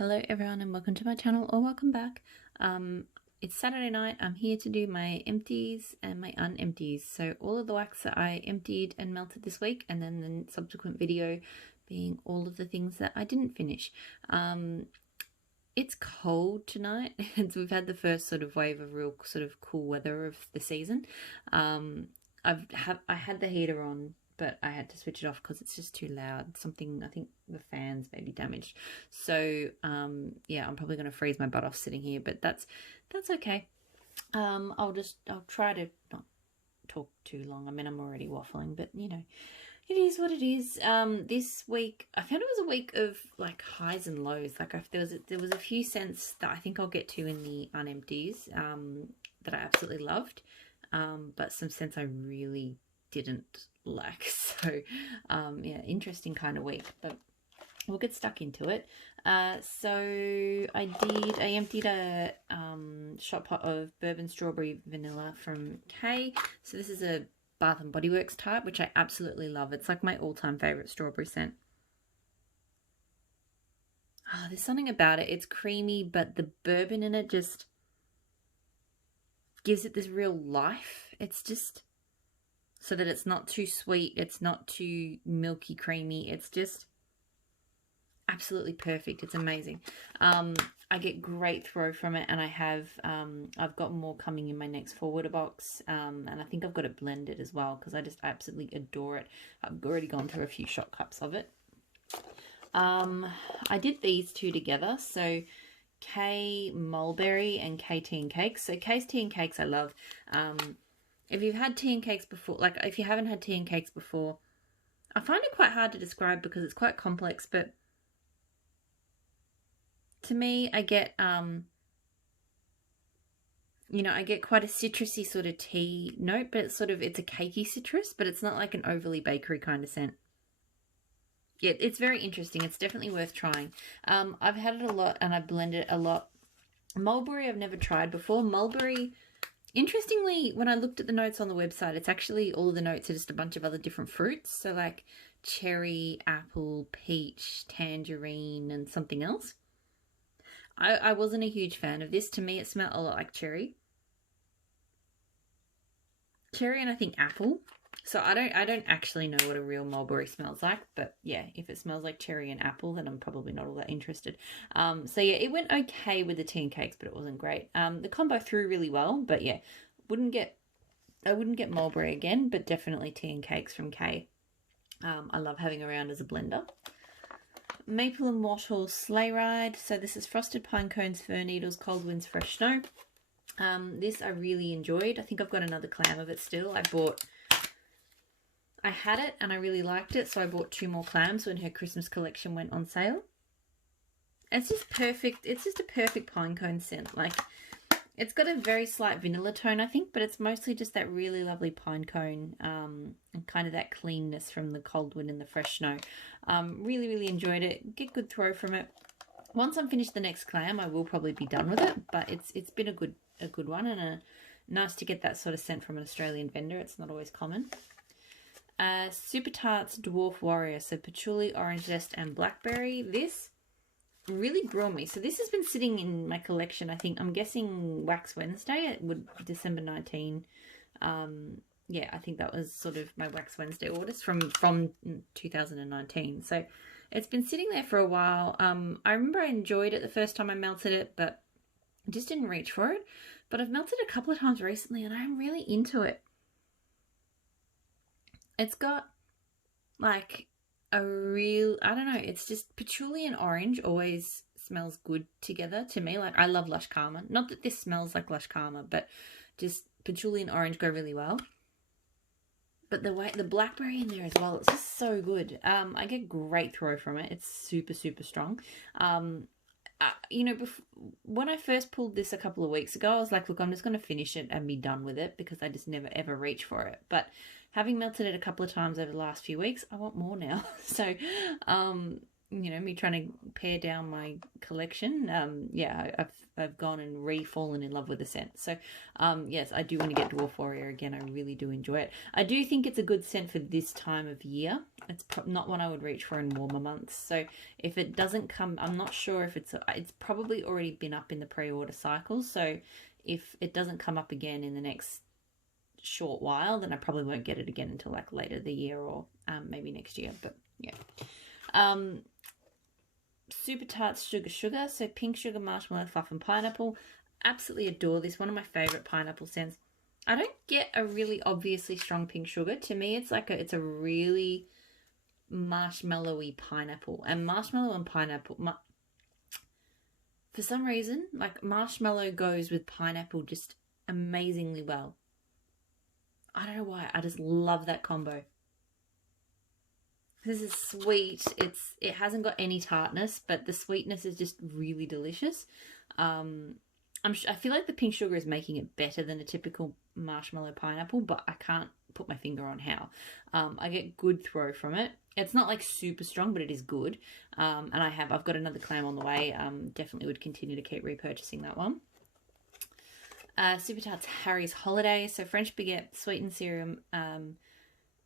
Hello everyone and welcome to my channel, or welcome back. It's Saturday night. I'm here to do my empties and my unempties. So all of the wax that I emptied and melted this week, and then the subsequent video being all of the things that I didn't finish. It's cold tonight and we've had the first sort of wave of real sort of cool weather of the season. I had the heater on, but I had to switch it off because it's just too loud. I think the fans may be damaged. So yeah, I'm probably going to freeze my butt off sitting here, but that's okay. I'll try to not talk too long. I mean, I'm already waffling, but you know, it is what it is. This week I found it was a week of like highs and lows. Like there was a few scents that I think I'll get to in the unempties that I absolutely loved, but some scents I really didn't like. So yeah, interesting kind of week, but we'll get stuck into it. So I emptied a shot pot of bourbon strawberry vanilla from Kay. So this is a Bath and Body Works type, which I absolutely love. It's like my all-time favorite strawberry scent. Oh, there's something about it. It's creamy, but the bourbon in it just gives it this real life. It's just so that it's not too sweet, it's not too milky creamy, it's just absolutely perfect. It's amazing. I get great throw from it, and I've got more coming in my next forwarder box, and I think I've got it blended as well because I just absolutely adore it. I've already gone through a few shot cups of it. I did these two together, so K Mulberry and K Tea and Cakes. So K's Tea and Cakes I love. If you've had tea and cakes before, like if you haven't had tea and cakes before, I find it quite hard to describe because it's quite complex, but to me, I get, you know, I get quite a citrusy sort of tea note, but it's a cakey citrus, but it's not like an overly bakery kind of scent. Yeah, it's very interesting. It's definitely worth trying. I've had it a lot and I've blended it a lot. Mulberry I've never tried before. Mulberry, interestingly, when I looked at the notes on the website, it's actually all of the notes are just a bunch of other different fruits. So like cherry, apple, peach, tangerine, and something else. I wasn't a huge fan of this. To me, it smelled a lot like cherry. Cherry and I think apple. So I don't actually know what a real mulberry smells like, but yeah, if it smells like cherry and apple, then I'm probably not all that interested. So yeah, it went okay with the tea and cakes, but it wasn't great. The combo threw really well, but yeah, I wouldn't get mulberry again, but definitely tea and cakes from Kay. I love having around as a blender. Maple and Wattle Sleigh Ride. So this is frosted pine cones, fir needles, cold winds, fresh snow. This I really enjoyed. I think I've got another clam of it still. I had it and I really liked it, so I bought 2 more clams when her Christmas collection went on sale. It's just perfect. It's just a perfect pine cone scent. Like, it's got a very slight vanilla tone, I think, but it's mostly just that really lovely pine cone and kind of that cleanness from the cold wind and the fresh snow. Really, really enjoyed it. Get good throw from it. Once I'm finished the next clam, I will probably be done with it, but it's been a good one, and nice to get that sort of scent from an Australian vendor. It's not always common. Super Tarts Dwarf Warrior, so patchouli, orange zest, and blackberry. This really grew on me. So this has been sitting in my collection, I think, I'm guessing Wax Wednesday. It would December 19. Yeah, I think that was sort of my Wax Wednesday orders from 2019. So it's been sitting there for a while. I remember I enjoyed it the first time I melted it, but I just didn't reach for it. But I've melted it a couple of times recently and I'm really into it. It's got like a real, I don't know, it's just patchouli and orange always smells good together to me. Like, I love Lush Karma. Not that this smells like Lush Karma, but just patchouli and orange go really well. But the blackberry in there as well, it's just so good. I get great throw from it. It's super, super strong. You know, when I first pulled this a couple of weeks ago, I was like, look, I'm just going to finish it and be done with it because I just never ever reach for it. But having melted it a couple of times over the last few weeks, I want more now. So, you know, me trying to pare down my collection, yeah, I've gone and re-fallen in love with the scent. So yes, I do want to get Dwarf Warrior again. I really do enjoy it. I do think it's a good scent for this time of year. It's not one I would reach for in warmer months. So if it doesn't come, I'm not sure if it's probably already been up in the pre-order cycle. So if it doesn't come up again in the next short while, then I probably won't get it again until like later the year or maybe next year. But yeah. Super Tarts Sugar, so pink sugar, marshmallow, fluff and pineapple. Absolutely adore this. One of my favorite pineapple scents. I don't get a really obviously strong pink sugar. To me, it's like it's a really marshmallowy pineapple, and marshmallow and pineapple, for some reason, like marshmallow goes with pineapple just amazingly well. I don't know why. I just love that combo. This is sweet. It hasn't got any tartness, but the sweetness is just really delicious. I feel like the pink sugar is making it better than a typical marshmallow pineapple, but I can't put my finger on how. I get good throw from it. It's not like super strong, but it is good. And I've got another clam on the way. Definitely would continue to keep repurchasing that one. Super Tarts Harry's Holiday. So French Baguette, sweetened serum,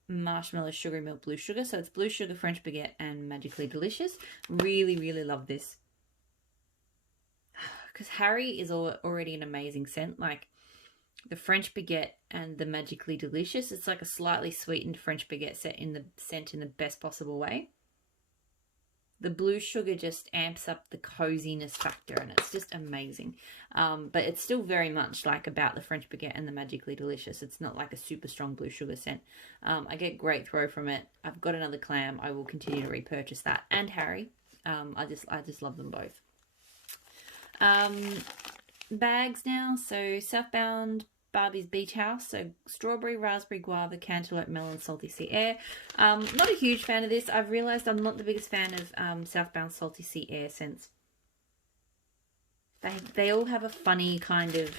marshmallow, sugary milk, blue sugar. So it's blue sugar, French Baguette, and magically delicious. Really, really love this. Because Harry is already an amazing scent. Like the French Baguette and the magically delicious. It's like a slightly sweetened French Baguette scent in the best possible way. The blue sugar just amps up the coziness factor, and it's just amazing. But it's still very much like about the French Baguette and the magically delicious. It's not like a super strong blue sugar scent. I get great throw from it. I've got another clam. I will continue to repurchase that and Harry. I just love them both. Bags now. So Southbound Barbie's Beach House. So strawberry, raspberry, guava, cantaloupe, melon, salty sea air. Not a huge fan of this. I've realised I'm not the biggest fan of Southbound salty sea air scents. They all have a funny kind of,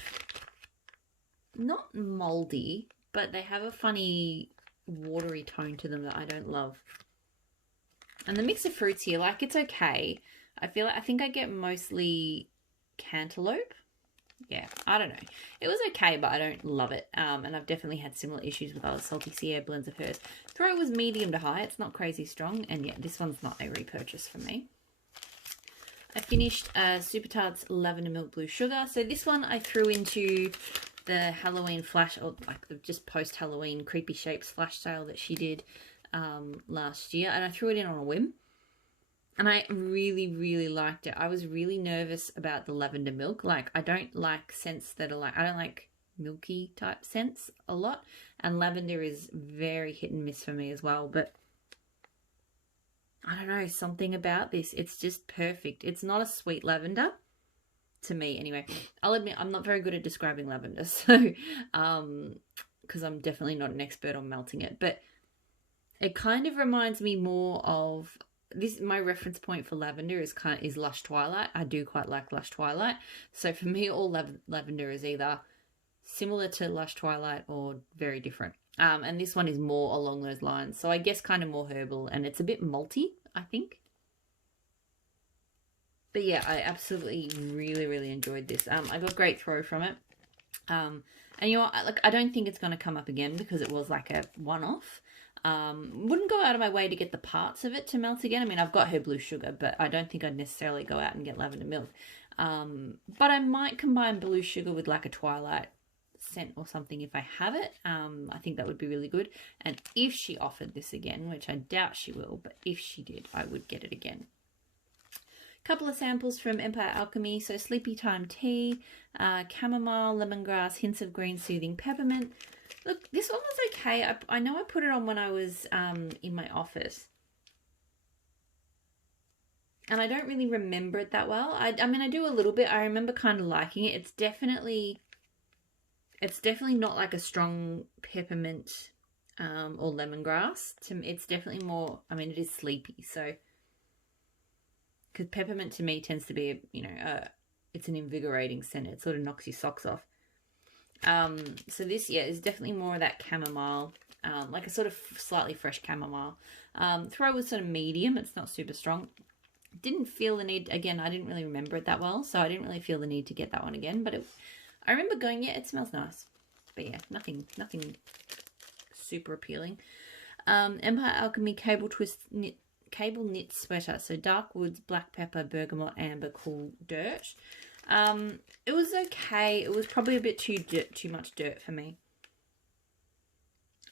not mouldy, but they have a funny watery tone to them that I don't love. And the mix of fruits here, like, it's okay. I think I get mostly cantaloupe. Yeah, I don't know. It was okay, but I don't love it. And I've definitely had similar issues with other salty sea air blends of hers. Throw was medium to high. It's not crazy strong. And yeah, this one's not a repurchase for me. I finished Super Tarts Lavender Milk Blue Sugar. So this one I threw into the Halloween flash, or like the just post-Halloween Creepy Shapes flash sale that she did last year. And I threw it in on a whim. And I really, really liked it. I was really nervous about the lavender milk. Like, I don't like scents that are like, I don't like milky type scents a lot. And lavender is very hit and miss for me as well. But I don't know, something about this. It's just perfect. It's not a sweet lavender to me anyway. I'll admit I'm not very good at describing lavender. So, because I'm definitely not an expert on melting it. But it kind of reminds me more of... This, my reference point for lavender is Lush Twilight. I do quite like Lush Twilight. So for me, all lavender is either similar to Lush Twilight or very different. And this one is more along those lines. So I guess kind of more herbal, and it's a bit malty, I think. But yeah, I absolutely really, really enjoyed this. I got great throw from it. And you know, like, I don't think it's going to come up again because it was like a one-off. Wouldn't go out of my way to get the parts of it to melt again. I mean, I've got her blue sugar, but I don't think I'd necessarily go out and get lavender milk. But I might combine blue sugar with like a Twilight scent or something if I have it. I think that would be really good. And if she offered this again, which I doubt she will, but if she did, I would get it again. Couple of samples from Empire Alchemy. So Sleepy Time Tea, chamomile, lemongrass, hints of green, soothing peppermint. Look, this one was okay. I know I put it on when I was in my office. And I don't really remember it that well. I mean, I do a little bit. I remember kind of liking it. It's definitely not like a strong peppermint or lemongrass. It's definitely more, I mean, it is sleepy. So, because peppermint to me tends to be, it's an invigorating scent. It sort of knocks your socks off. So this, yeah, is definitely more of that chamomile, like a sort of slightly fresh chamomile. Throw was sort of medium. It's not super strong. didn't feel the need, again, I didn't really remember it that well, so I didn't really feel the need to get that one again, but I remember going, yeah, it smells nice. But yeah, nothing super appealing. Empire Alchemy Cable Knit Sweater. So dark woods, black pepper, bergamot, amber, cool dirt. It was okay. It was probably a bit too much dirt for me.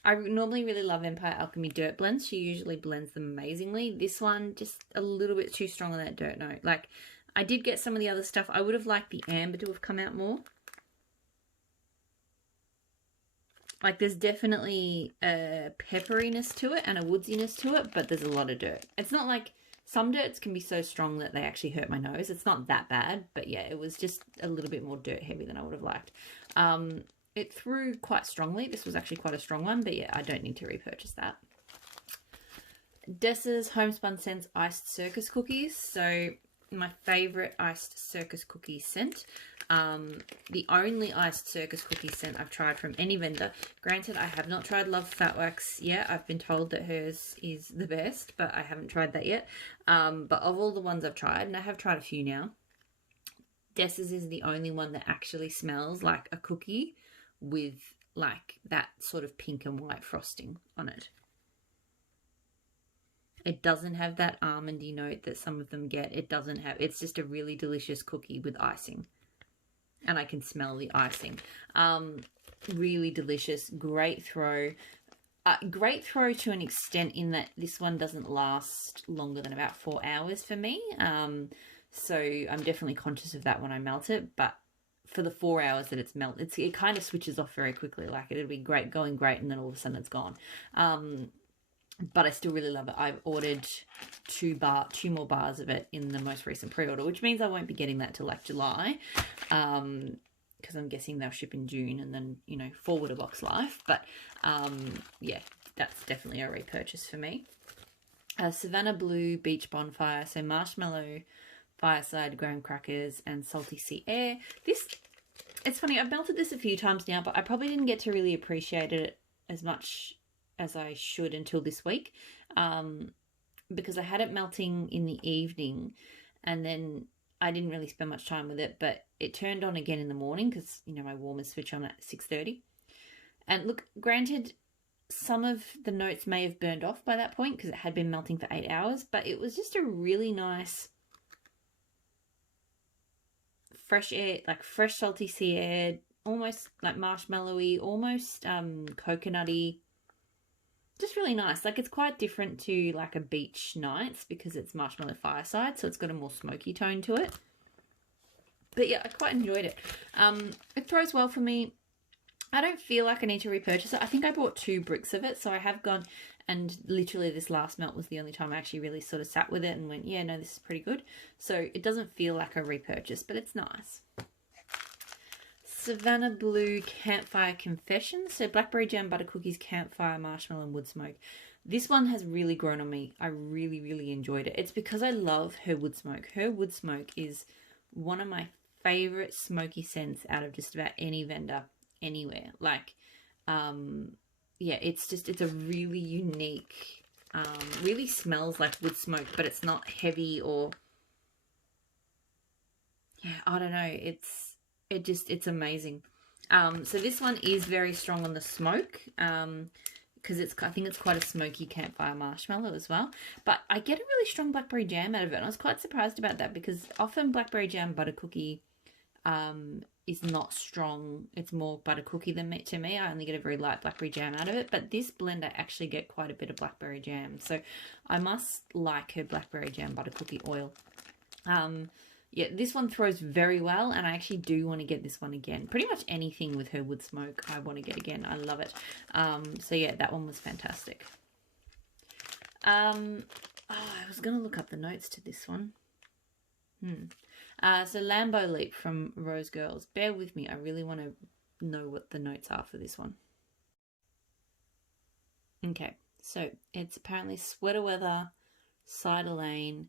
I normally really love Empire Alchemy dirt blends. She usually blends them amazingly. This one, just a little bit too strong on that dirt note. Like, I did get some of the other stuff. I would have liked the amber to have come out more. Like, there's definitely a pepperiness to it and a woodsiness to it, but there's a lot of dirt. It's not like some dirts can be so strong that they actually hurt my nose. It's not that bad, but yeah, it was just a little bit more dirt heavy than I would have liked. It threw quite strongly. This was actually quite a strong one, but yeah, I don't need to repurchase that. Dessa's Homespun Scents Iced Circus Cookies. So my favourite iced circus cookie scent. The only iced circus cookie scent I've tried from any vendor. Granted, I have not tried Love Fat Wax yet. I've been told that hers is the best, but I haven't tried that yet. But of all the ones I've tried, and I have tried a few now, Dessa's is the only one that actually smells like a cookie with like that sort of pink and white frosting on it. It doesn't have that almondy note that some of them get. It doesn't have, it's just a really delicious cookie with icing. And I can smell the icing. Really delicious, great throw. Great throw to an extent in that this one doesn't last longer than about 4 hours for me. So I'm definitely conscious of that when I melt it, but for the 4 hours that it's melted, it kind of switches off very quickly. Like, it'll be great, going great, and then all of a sudden it's gone. But I still really love it. I've ordered 2 more bars of it in the most recent pre-order, which means I won't be getting that till like July, because I'm guessing they'll ship in June and then, you know, forward a box life. But yeah, that's definitely a repurchase for me. Savannah Blue Beach Bonfire, so marshmallow, fireside, graham crackers, and salty sea air. This, it's funny, I've melted this a few times now, but I probably didn't get to really appreciate it as much as I should until this week, because I had it melting in the evening and then I didn't really spend much time with it, but it turned on again in the morning because, you know, my warmers switch on at 6:30. And look, granted, some of the notes may have burned off by that point because it had been melting for 8 hours, but it was just a really nice fresh air, like fresh salty sea air, almost like marshmallowy, almost coconutty. Just really nice. Like, it's quite different to like a beach nights because it's marshmallow fireside, so it's got a more smoky tone to it. But yeah, I quite enjoyed it. It throws well for me. I don't feel like I need to repurchase it. I think I bought 2 bricks of it, so I have gone, and literally this last melt was the only time I actually really sort of sat with it and went, yeah, no, this is pretty good. So it doesn't feel like a repurchase, but it's nice. Savannah Blue Campfire Confessions. So blackberry jam, butter cookies, campfire, marshmallow, and wood smoke. This one has really grown on me. I really, really enjoyed it. It's because I love her wood smoke. Her wood smoke is one of my favorite smoky scents out of just about any vendor anywhere. Like, yeah, it's a really unique, really smells like wood smoke, but it's not heavy or, yeah, I don't know. It's amazing. So this one is very strong on the smoke, because I think it's quite a smoky campfire marshmallow as well. But I get a really strong blackberry jam out of it, and I was quite surprised about that because often blackberry jam butter cookie is not strong. It's more butter cookie to me. I only get a very light blackberry jam out of it, but this blend I actually get quite a bit of blackberry jam. So I must like her blackberry jam butter cookie oil. Yeah, this one throws very well, and I actually do want to get this one again. Pretty much anything with her wood smoke I want to get again. I love it. So yeah, that one was fantastic. I was going to look up the notes to this one. So Lambo Leap from Rose Girls. Bear with me. I really want to know what the notes are for this one. Okay, so it's apparently Sweater Weather, Cider Lane,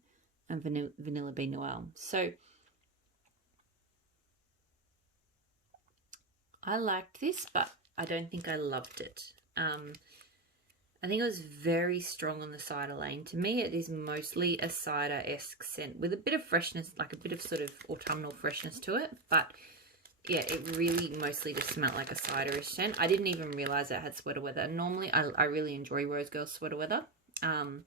and Vanilla Bean Noel. So I liked this, but I don't think I loved it. I think it was very strong on the cider lane. To me, it is mostly a cider-esque scent with a bit of freshness, like a bit of sort of autumnal freshness to it. But yeah, it really mostly just smelled like a cider-ish scent. I didn't even realize it had sweater weather. Normally, I really enjoy Rose Girl sweater weather. I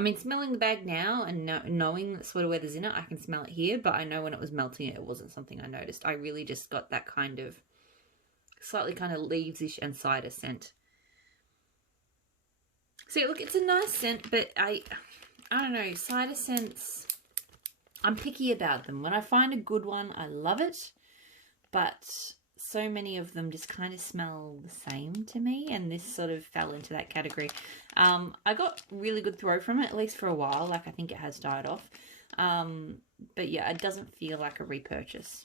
mean, smelling the bag now and knowing that sweater weather's in it, I can smell it here. But I know when it was melting, it wasn't something I noticed. I really just got that kind of slightly kind of leaves-ish and cider scent. So yeah, look, it's a nice scent, but I don't know, cider scents, I'm picky about them. When I find a good one, I love it, but so many of them just kind of smell the same to me, and this sort of fell into that category. I got really good throw from it, at least for a while. Like, I think it has died off. But yeah, it doesn't feel like a repurchase.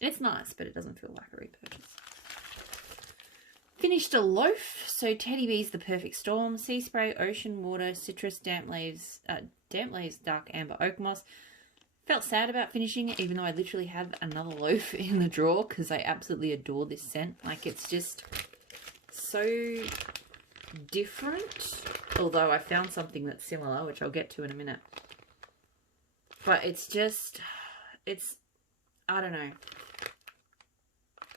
It's nice, but it doesn't feel like a repurchase. Finished a loaf. So Teddy Bees, The Perfect Storm, Sea Spray, Ocean Water, Citrus, Damp Leaves, Dark Amber, Oak Moss. Felt sad about finishing it, even though I literally have another loaf in the drawer because I absolutely adore this scent. Like, it's just so different. Although I found something that's similar, which I'll get to in a minute. But it's just, I don't know.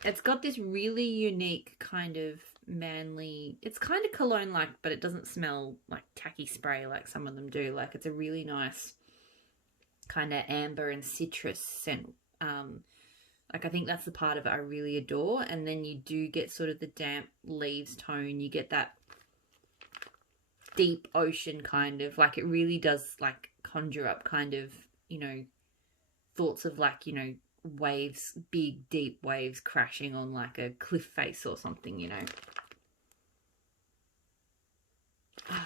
It's got this really unique kind of manly, it's kind of cologne-like, but it doesn't smell like tacky spray like some of them do. Like, it's a really nice kind of amber and citrus scent. Like, I think that's the part of it I really adore. And then you do get sort of the damp leaves tone. You get that deep ocean kind of, like, it really does like conjure up kind of, you know, thoughts of like, you know, waves, big deep waves crashing on like a cliff face or something, you know.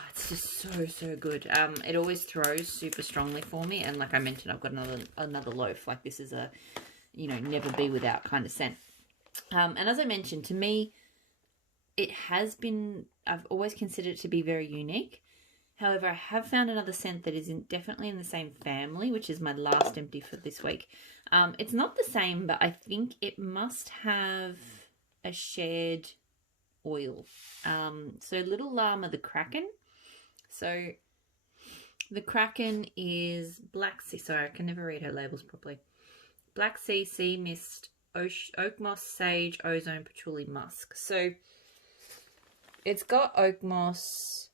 It's just so good. It always throws super strongly for me, and like I mentioned, I've got another loaf. Like, this is a, you know, never be without kind of scent. And as I mentioned, to me, it has been, I've always considered it to be very unique. However, I have found another scent that is definitely in the same family, which is my last empty for this week. It's not the same, but I think it must have a shared oil. So Little Llama the Kraken. So the Kraken is Black Sea. Sorry, I can never read her labels properly. Black Sea, Sea Mist, Oak Moss, Sage, Ozone, Patchouli, Musk. So it's got Oak Moss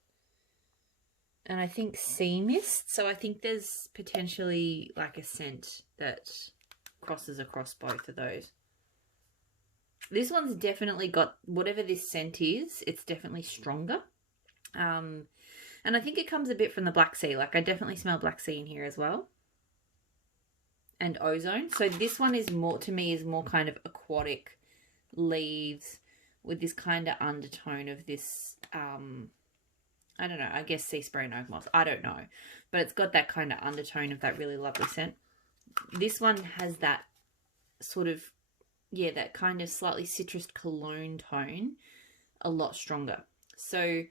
and I think Sea Mist. So I think there's potentially like a scent that crosses across both of those. This one's definitely got, whatever this scent is, it's definitely stronger. And I think it comes a bit from the Black Sea. Like, I definitely smell Black Sea in here as well. And Ozone. So this one is more, to me, is more kind of aquatic leaves with this kind of undertone of this, I don't know, I guess sea spray and oak moss. I don't know. But it's got that kind of undertone of that really lovely scent. This one has that sort of, yeah, that kind of slightly citrus cologne tone, a lot stronger. So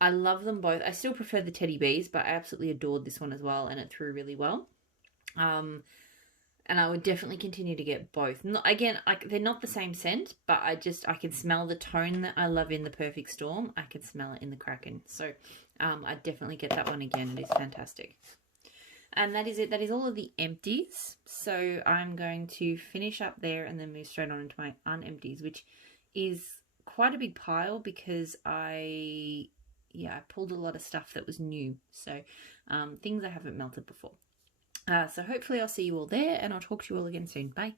I love them both. I still prefer the Teddy Bees, but I absolutely adored this one as well, and it threw really well. And I would definitely continue to get both. Again, they're not the same scent, but I can smell the tone that I love in the Perfect Storm. I can smell it in the Kraken. So I definitely get that one again. It is fantastic. And that is it. That is all of the empties. So I'm going to finish up there and then move straight on into my unempties, which is quite a big pile because I pulled a lot of stuff that was new. So things I haven't melted before. So hopefully I'll see you all there, and I'll talk to you all again soon. Bye.